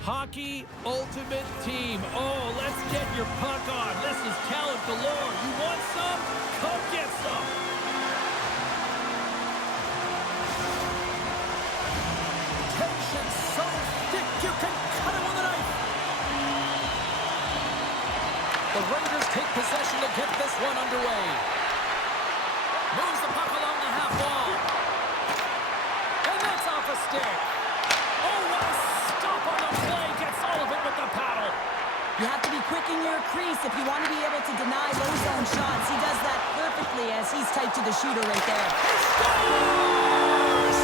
Hockey Ultimate Team. Oh, let's get your puck on. This is talent galore. You want some? Come get some. Tension so thick you can cut it with a knife. The Rangers take possession to get this one underway. Moves the puck along the half wall. And that's off a stick. Oh, what a stop on the play. Gets all of it with the paddle. You have to be quick in your crease if you want to be able to deny low zone shots. He does that perfectly as he's tight to the shooter right there. He scores!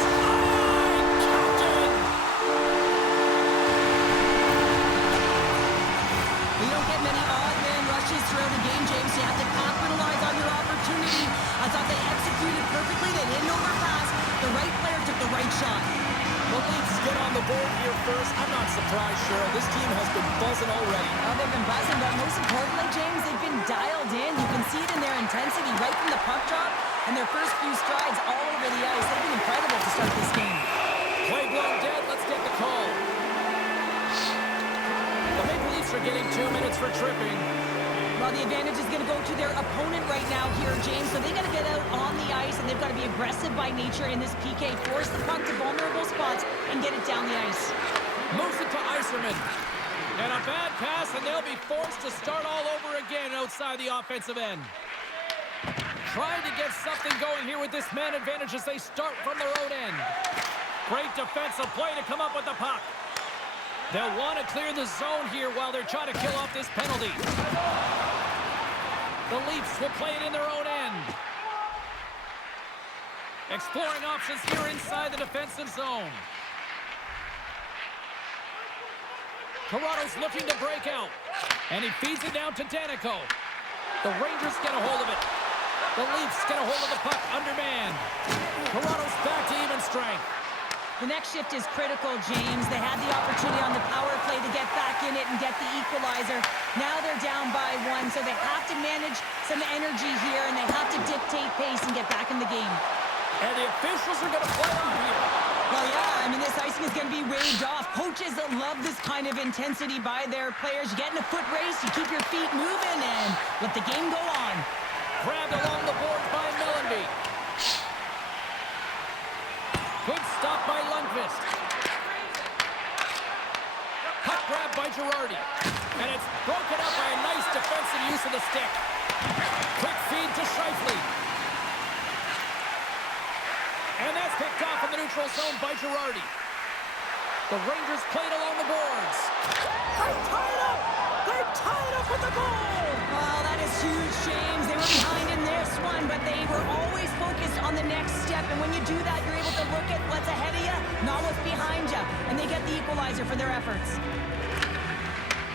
Captain! You don't get many odd man rushes throughout a game, James. You have to capitalize on your opportunity. I thought they executed perfectly. They didn't overpass. The right player took the right shot. The Leafs get on the board here first. I'm not surprised, Cheryl. This team has been buzzing already. Oh, they've been buzzing, but most importantly, James, they've been dialed in. You can see it in their intensity right from the puck drop and their first few strides all over the ice. They've been incredible to start this game. Play blown dead. Let's get the call. The Maple Leafs are getting 2 minutes for tripping. Well, the advantage is going to go to their opponent right now here, James. So they got to get out on the ice, and they've got to be aggressive by nature in this PK. Force the puck to vulnerable spots and get it down the ice. Moves it to Yzerman. And a bad pass, and they'll be forced to start all over again outside the offensive end. Trying to get something going here with this man advantage as they start from their own end. Great defensive play to come up with the puck. They'll want to clear the zone here while they're trying to kill off this penalty. The Leafs will play it in their own end. Exploring options here inside the defensive zone. Toronto's looking to break out. And he feeds it down to Danico. The Rangers get a hold of it. The Leafs get a hold of the puck undermanned. Toronto's back to even strength. The next shift is critical, James. They had the opportunity on the power play to get back in it and get the equalizer. Now they're down by 1, so they have to manage some energy here, and they have to dictate pace and get back in the game. And the officials are going to play on here. Well, yeah, I mean, this icing is going to be waved off. Coaches love this kind of intensity by their players. You get in a foot race, you keep your feet moving, and let the game go on. Grabbed along the boards by Mellanby. Good stop by Lundqvist. Puck grab by Girardi. And it's broken up by a nice defensive use of the stick. Quick feed to Scheifele. And that's picked off in the neutral zone by Girardi. The Rangers played along the boards. They tied up! They tied up with the goal! Well, that is huge, James. They were behind in this one, but they were always focused on the next step. And when you do that, you're able to look at what's ahead of you, not what's behind you. And they get the equalizer for their efforts.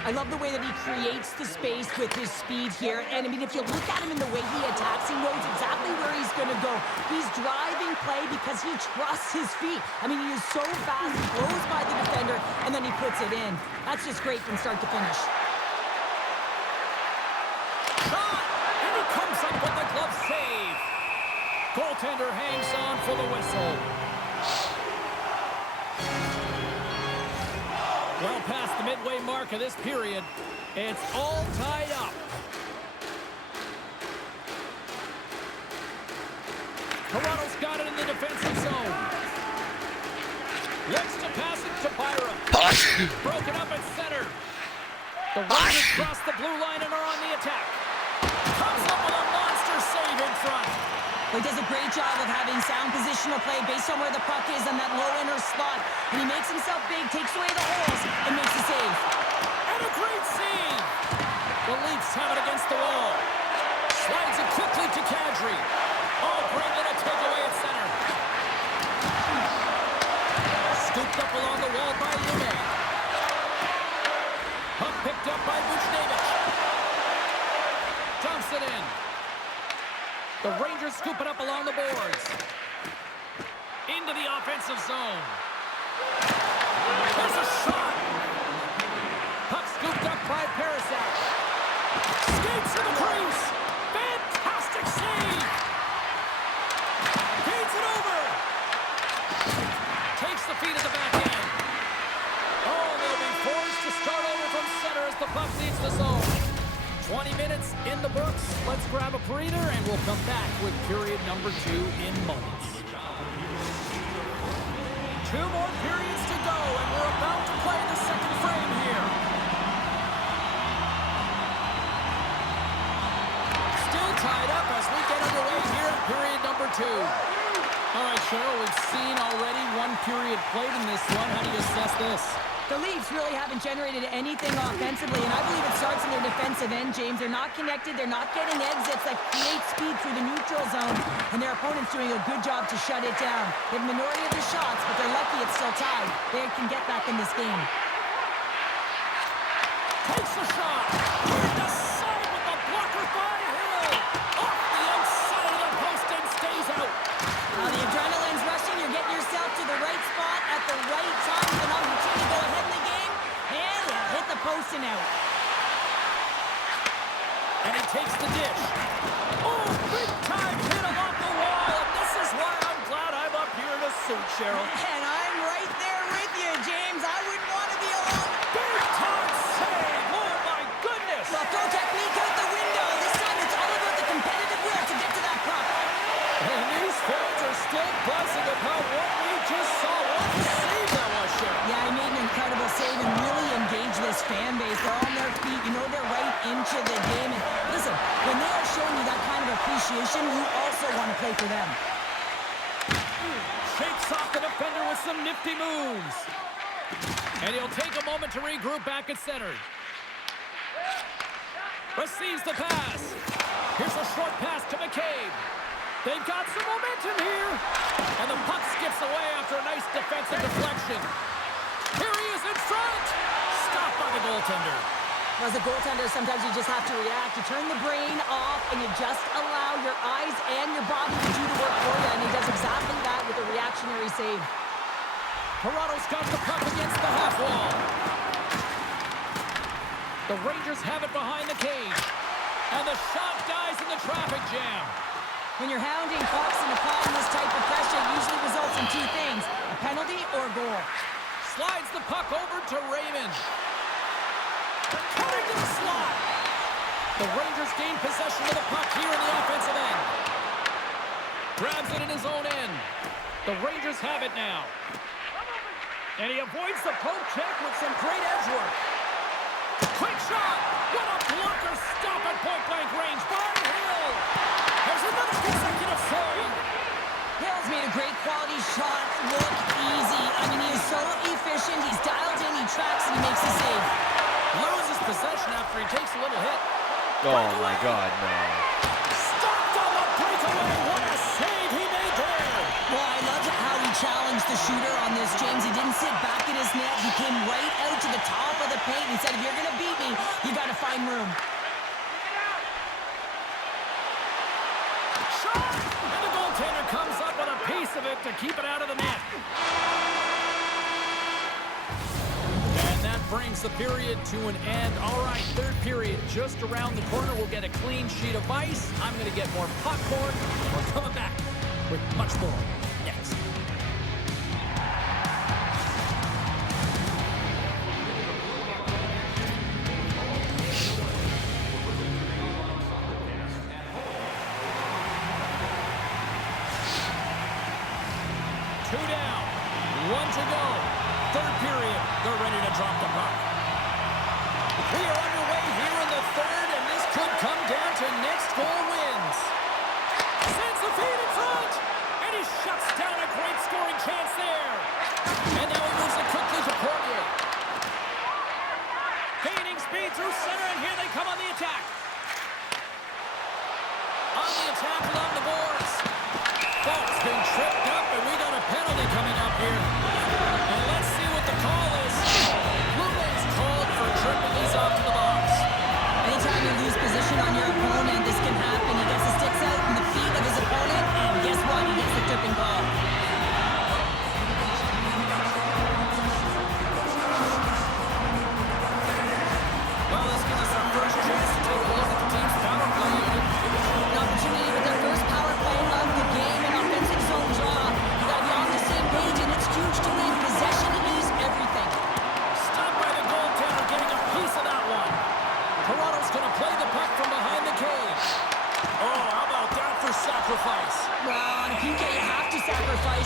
I love the way that he creates the space with his speed here. And, I mean, if you look at him in the way he attacks, he knows exactly where he's going to go. He's driving play because he trusts his feet. I mean, he is so fast, he blows by the defender, and then he puts it in. That's just great from start to finish. Shot! And he comes up with the glove save. Goaltender hangs on for the whistle. Well past the midway mark of this period, it's all tied up. Toronto's got it in the defensive zone. Looks to pass it to Byram. Broken up at center. The Rangers cross the blue line and are on the attack. Comes up with a monster save in front. He does a great job of having sound positional play based on where the puck is on that low inner slot. And he makes himself big, takes away the holes, and makes a save. And a great save! The Leafs have it against the wall. Slides it quickly to Kadri. Oh, great little takeaway at center. Scooped up along the wall by Lume. Puck picked up by Buchnevich. Dumps it in. The Rangers scoop it up along the boards. Into the offensive zone. There's a shot. Puck scooped up by Parasak. Skates to the crease. Fantastic save. Feeds it over. Takes the feed at the back end. Oh, they'll be forced center as the puck leads the zone. 20 minutes in the books. Let's grab a breather, and we'll come back with period number 2 in moments. 2 more periods to go, and we're about to play the second frame here. Still tied up as we get underway here at period number 2. All right, Cheryl, we've seen already 1 period played in this one. How do you assess this? The Leafs really haven't generated anything offensively, and I believe it starts in their defensive end, James. They're not connected. They're not getting exits that create speed through the neutral zone, and their opponent's doing a good job to shut it down. They have a minority of the shots, but they're lucky it's still tied. They can get back in this game. Takes a shot. Toward the side with the blocker by Hill. Off the outside of the post and stays out. The adrenaline's rushing. You're getting yourself to the right spot at the right time with an opportunity to go ahead in the game, and you hit the post and out. And he takes the dish. Oh, big time hit him off the wall. And this is why I'm glad I'm up here in a suit, Cheryl. And I'm right there with you, James. I wouldn't want to be alone. Big time save. Oh, my goodness. Well, throw technique out the window. This time it's all about the competitive will to get to that puck. And these fans are still buzzing about what we just saw. What a save that was, Cheryl. Yeah, he made an incredible save and really engaged this fan base. They're on their feet. You know they're right into the game. And listen, when they are showing you that kind of appreciation, you also want to play for them. Shakes off the defender with some nifty moves. And he'll take a moment to regroup back at center. Receives the pass. Here's a short pass to McCabe. They've got some momentum here. And the puck skips away after a nice defensive deflection. Here he is in front. Stopped by the goaltender. As a goaltender, sometimes you just have to react. You turn the brain off, and you just allow your eyes and your body to do the work for you. And he does exactly that with a reactionary save. Toronto's got the puck against the half wall. The Rangers have it behind the cage. And the shot dies in the traffic jam. When you're hounding pucks and applying this type of pressure, it usually results in 2 things, a penalty or a goal. Slides the puck over to Raymond. Cutting to the slot. The Rangers gain possession of the puck here in the offensive end. Grabs it in his own end. The Rangers have it now. And he avoids the poke check with some great edge work. Quick shot! What a blocker stop at point-blank range by Hill! There's another consecutive save! Hill's made a great quality shot look easy. I mean, he is so efficient. He's dialed in, he tracks, and he makes the save. Loses possession after he takes a little hit. Oh my God, no. Stopped on the breakaway! What a save he made there! Well, I loved how he challenged the shooter on this, James. He didn't sit back in his net. He came right out to the top of the paint. He said, if you're going to beat me, you got to find room. Shot! And the goaltender comes up with a piece of it to keep it out of the net. And that brings the period to an end. All right, third period just around the corner. We'll get a clean sheet of ice. I'm going to get more popcorn. We're coming back with much more next. Two down, 1 to go. Third period, they're ready to drop the puck. We are underway here in the third, and this could come down to next goal wins. Sends the feed in front, and he shuts down a great scoring chance there. And now he moves it quickly to Poirier. Gaining speed through center, and here they come on the attack. On the attack along the boards. Faulk's been tripped up, and we got a penalty coming up here. And let's see what the call is. Lume's called for tripping. He's off to the box. Anytime you lose position on your opponent, this can happen. He gets the sticks out in the feet of his opponent, and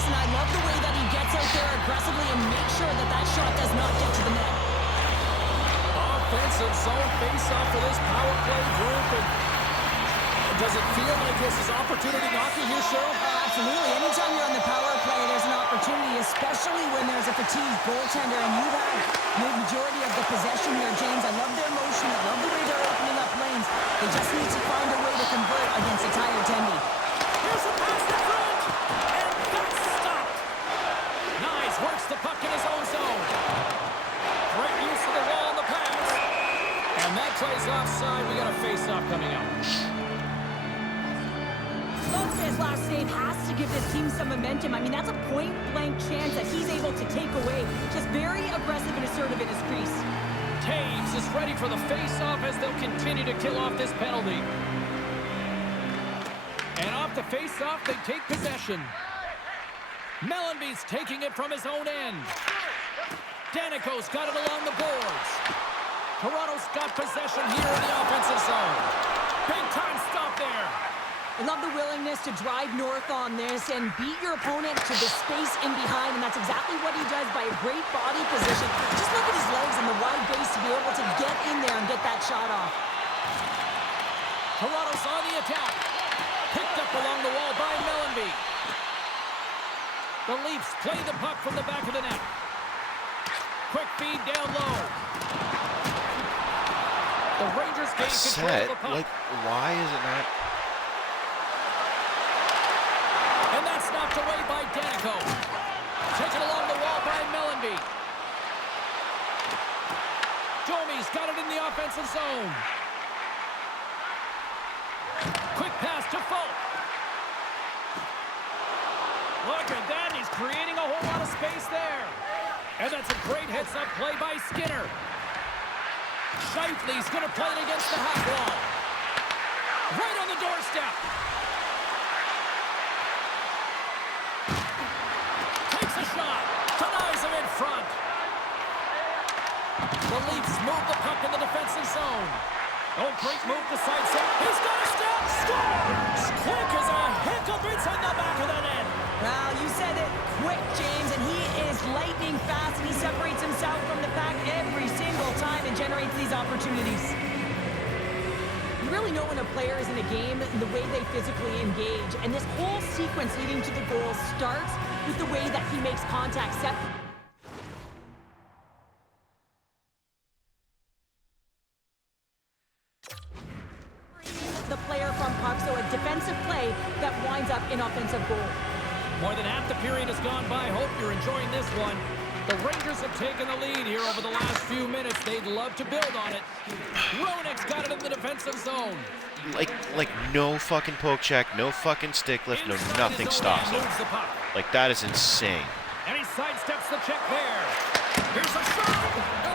and I love the way that he gets out there aggressively and makes sure that that shot does not get to the net. Offensive zone face-off for this power play group. And does it feel like this is opportunity knocking here, Cheryl? Absolutely. Anytime you're on the power play, there's an opportunity, especially when there's a fatigued goaltender, and you've had the majority of the possession here, James. I love their motion. I love the way they're opening up lanes. They just need to find a way to convert against a tired Tendy. Here's a pass in front, and that's stopped. Nice, works the puck in his own zone. Great use of the wall on the pass. And that play's offside. We got a face-off coming up. His last save has to give this team some momentum. I mean, that's a point-blank chance that he's able to take away. Just very aggressive and assertive in his crease. Taves is ready for the face-off as they'll continue to kill off this penalty. And off the face-off, they take possession. Mellenby's taking it from his own end. Danico's got it along the boards. Toronto's got possession here in the offensive zone. Big-time stop there. I love the willingness to drive north on this and beat your opponent to the space in behind, and that's exactly what he does by a great body position. Just look at his legs and the wide base to be able to get in there and get that shot off. Toronto's on the attack. Picked up along the wall by Mellenby. The Leafs play the puck from the back of the net. Quick feed down low. The Rangers gain control of the puck. Like, why is it not? And that's knocked away by Danico. Taken along the wall by Mellenby. Domi's got it in the offensive zone. Quick pass to Folk. Look at that. He's creating a whole lot of space there. And that's a great heads-up play by Skinner. Scheifele's going to play it against the half wall. Right on the doorstep. Takes a shot. Denies him in front. The Leafs move the puck in the defensive zone. Oh, great move to side set. He's got a step. Scores! Quick as a hiccup. It's in the back of the net. Well, you said it quick, James, and he is lightning fast, and he separates himself from the pack every single time and generates these opportunities. You really know when a player is in a game the way they physically engage, and this whole sequence leading to the goal starts with the way that he makes contact. The player from puck, so a defensive play that winds up in offensive goal. More than half the period has gone by. Hope you're enjoying this one. The Rangers have taken the lead here over the last few minutes. They'd love to build on it. Roenick's got it in the defensive zone. Like no fucking poke check, no fucking stick lift, no nothing stops it. Like, that is insane. And he sidesteps the check there.